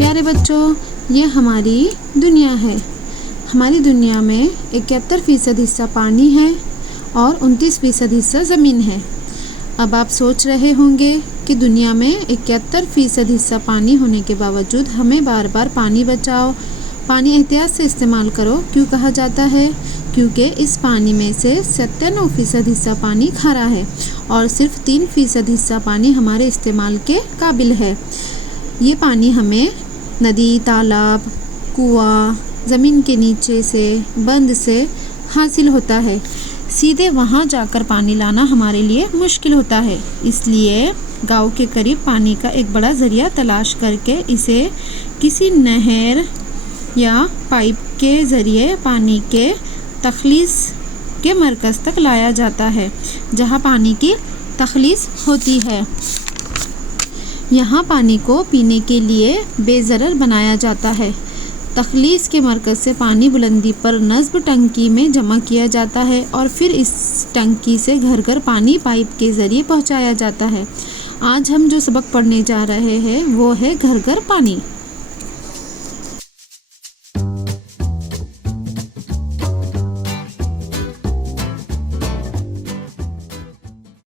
پیارے بچوں، یہ ہماری دنیا ہے۔ ہماری دنیا میں 71% حصہ پانی ہے اور 29% حصہ زمین ہے۔ اب آپ سوچ رہے ہوں گے کہ دنیا میں 71% حصہ پانی ہونے کے باوجود ہمیں بار بار پانی بچاؤ، پانی احتیاط سے استعمال کرو کیوں کہا جاتا ہے؟ کیونکہ اس پانی میں سے 97% حصہ پانی کھارا ہے اور صرف 3% حصہ پانی ہمارے استعمال کے قابل ہے۔ یہ پانی ہمیں ندی، تالاب، کنواں، زمین کے نیچے سے، بند سے حاصل ہوتا ہے۔ سیدھے وہاں جا کر پانی لانا ہمارے لیے مشکل ہوتا ہے، اس لیے گاؤں کے قریب پانی کا ایک بڑا ذریعہ تلاش کر کے اسے کسی نہر یا پائپ کے ذریعے پانی کے تخلیص کے مرکز تک لایا جاتا ہے، جہاں پانی کی تخلیص ہوتی ہے۔ یہاں پانی کو پینے کے لیے بے ضرر بنایا جاتا ہے۔ تخلیص کے مرکز سے پانی بلندی پر نصب ٹنکی میں جمع کیا جاتا ہے اور پھر اس ٹنکی سے گھر گھر پانی پائپ کے ذریعے پہنچایا جاتا ہے۔ آج ہم جو سبق پڑھنے جا رہے ہیں وہ ہے گھر گھر پانی۔